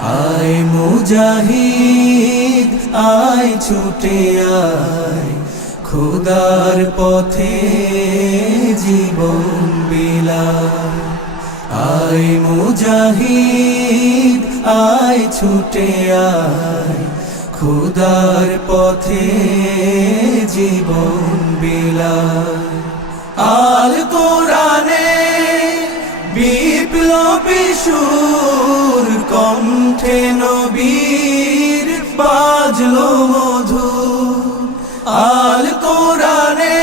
আয় মুজাহিদ আয় ছুটে আয়, খোদার পথে জীবন বিলায়। আয় মুজাহিদ আয় ছুটে আয়, খোদার পথে জীবন বিলায়। আল কোরআনে বিপ্লবী সুর, কণ্ঠে নবীর বাজলো মধুর। আল কোরআনে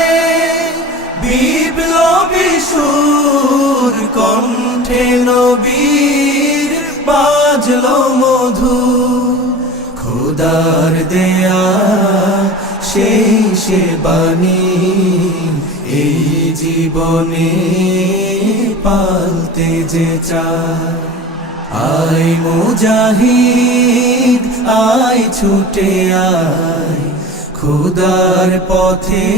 বিপ্লবী সুর, কণ্ঠে নবীর বাজলো মধুর। খোদার দেয়া সেই সে বাণী, এই জীবনে পালতে যে চায়। আয় মুজাহিদ আয় ছুটে আয়, খোদার পথে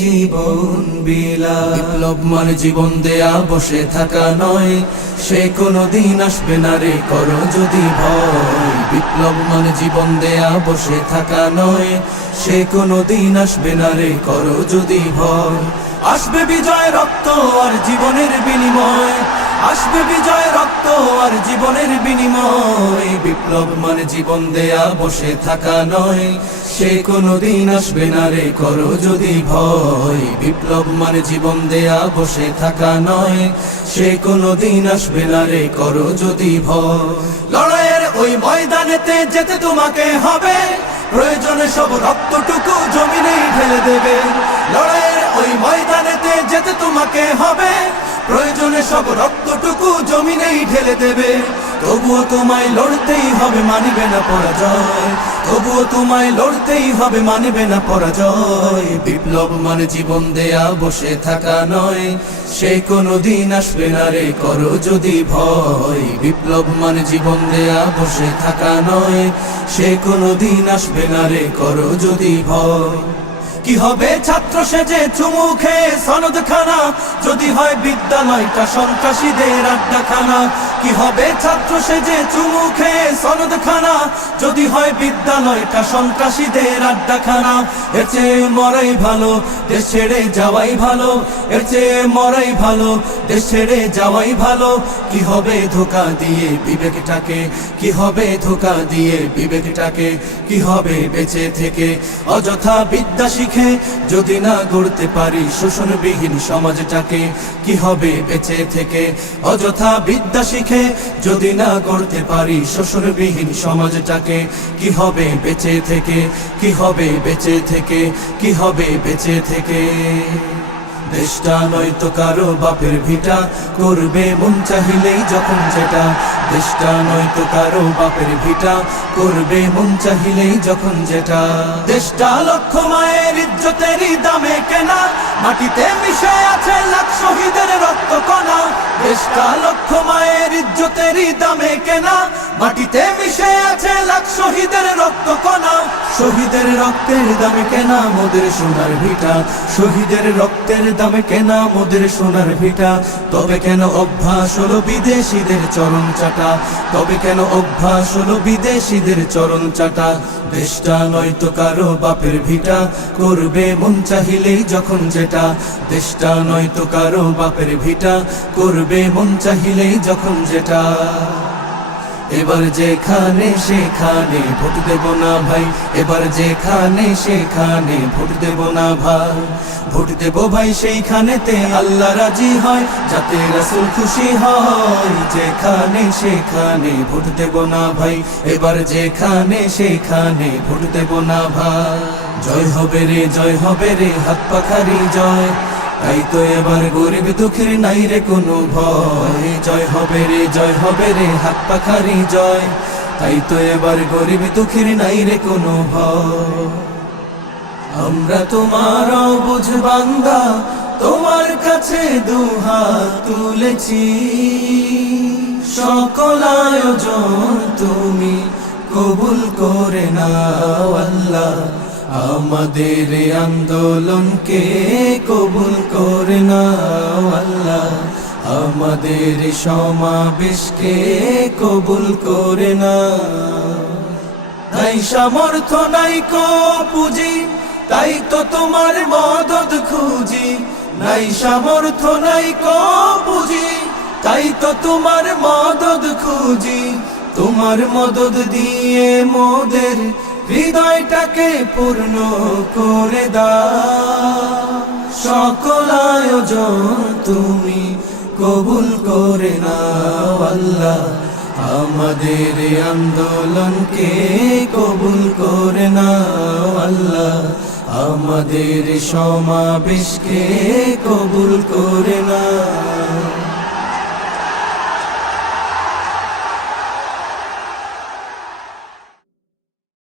জীবন বিলায়। বিপ্লব মানে জীবন দেয়া বসে থাকা নয়, সে কোনদিন আসবে না রে করো যদি ভয়। বিপ্লব মানে জীবন দেয়া বসে থাকা নয়, সে কোনদিন আসবে না রে করো যদি ভয়। আসবে বিজয় রক্ত আর জীবনের বিনিময়, আসবে বিজয় রক্ত আর জীবনের বিনিময়। বিপ্লব মানে জীবন দেয়া বসে থাকা নয়, সে কোনদিন আসবে না রে করো যদি ভয়। বিপ্লব মানে জীবন দেয়া বসে থাকা নয়, সে কোনদিন আসবে না রে করো যদি ভয়। লড়াইয়ের ওই ময়দানেতে যেতে তোমাকে হবে, প্রয়োজনে সব রক্তটুকু জমিনেই ঢেলে দেবে। লড়াইয়ের ওই ময়দানেতে যেতে তোমাকে হবে, প্রয়োজনে সব রক্তটুকু জমিনেই ঢেলে দেবে। তবুও তোমায় লড়তেই হবে, মানিবে না পরাজয়। তবুও তোমায় লড়তেই হবে, মানিবে না পরাজয়। বিপ্লব মানে জীবন দেয়া বসে থাকা নয়, সে কোনদিন আসবে না রে করো যদি ভয়। বিপ্লব মানে জীবন দেয়া বসে থাকা নয়, সে কোনদিন আসবে না রে করো যদি ভয়। কি হবে ছাত্র সেজে চুমু খেয়ে সনদ খানা, যদি হয় বিদ্যালয়টা সন্ত্রাসীদের আড্ডাখানা। কি হবে ছাত্র সেজে চুমু খেয়ে সনদ খানা, যদি হয় বিদ্যালয়টা সন্ত্রাসীদের আড্ডাখানা। এর চেয়ে মরাই ভালো, দেশ ছেড়ে যাওয়াই ভালো। এর চেয়ে মরাই ভালো, দেশ ছেড়ে যাওয়াই ভালো। কি হবে ধোঁকা দিয়ে বিবেকটাকে, কি হবে ধোঁকা দিয়ে বিবেকটাকে। কি হবে বেঁচে থেকে অযথা বিদ্যা শিখে, যদি না গড়তে পারি শোষণবিহীন সমাজটাকে। কি হবে বেঁচে থেকে অযথা বিদ্যা শিখে, যদি না গড়তে পারি শোষণবিহীন সমাজটাকে। কি হবে বেঁচে থেকে, কি হবে বেঁচে থেকে, কি হবে বেঁচে থেকে। দেশটা নয়তো কারো বাপের ভিটা, করবে মন চাহিলেই যখন যেটা। দেশটা নয়তো কারো বাপের ভিটা, করবে মন চাহিলেই যখন যেটা। দেশটা লক্ষ মায়ের ইজ্জতেরই দামে কেনা, মাটিতে মিশে আছে লাখ শহীদের রক্ত কণা। দেশটা লক্ষ মায়ের ইজ্জতেরই দামে কেনা, মাটিতে মিশে আছে লাখ শহীদের রক্ত কণা। শহীদের রক্তের দামে কেনা মোদের সোনার ভিটা, শহীদের রক্তের দামে কেনা মোদের সোনার ভিটা। তবে কেন অভ্যাস হলো বিদেশিদের চরণ চাটা, তবে কেন অভ্যাস হলো বিদেশিদের চরণ চাটা। দেশটা নয়তো কারো বাপের ভিটা, করবে মন চাহিলেই যখন যেটা। দেশটা নয়তো কারো বাপের ভিটা, করবে মন চাহিলেই যখন যেটা। এবার যেখানে সেখানে ভোট দেব না ভাই, এবার যেখানে সেখানে ভোট দেব না ভাই। ভোট দেব ভাই সেইখানেতে আল্লাহ রাজি হয়, যাতে রাসূল খুশি হয়। যেখানে সেখানে ভোট দেব না ভাই, এবার যেখানে সেখানে ভোট দেব না ভাই। জয় হবে রে, জয় হবে রে, হাত পাখারি জয়। তাই তো এবার গরিব দুঃখের নাই রে কোনো ভয়। জয় হবে রে, জয় হবে রে, হাত পাখারি জয়। তাই তো এবার গরিব দুঃখের নাই রে কোনো ভয়। আমরা তোমার অবুঝ বান্দা, তোমার কাছে দুহাত তুলেছি। সকল আয়োজন তুমি কবুল করে নাও আল্লাহ, আমাদের আন্দোলনকে কবুল করে নাও আল্লাহ, আমাদের সমাবেশকে কবুল করে না। নাই সামর্থ্য নাই কো পুঁজি, তাই তো তোমার মদদ খুঁজি। নাই সামর্থ্য নাই কো পুঁজি, তাই তো তোমার মদদ খুঁজি। তোমার মদদ দিয়ে মোদের হৃদয়টাকে পূর্ণ করে দাও। সকল আয়োজন তুমি কবুল করে নাও আল্লাহ, আমাদের আন্দোলনকে কবুল করে নাও আল্লাহ, আমাদের সমাবেশকে কবুল করে নাও।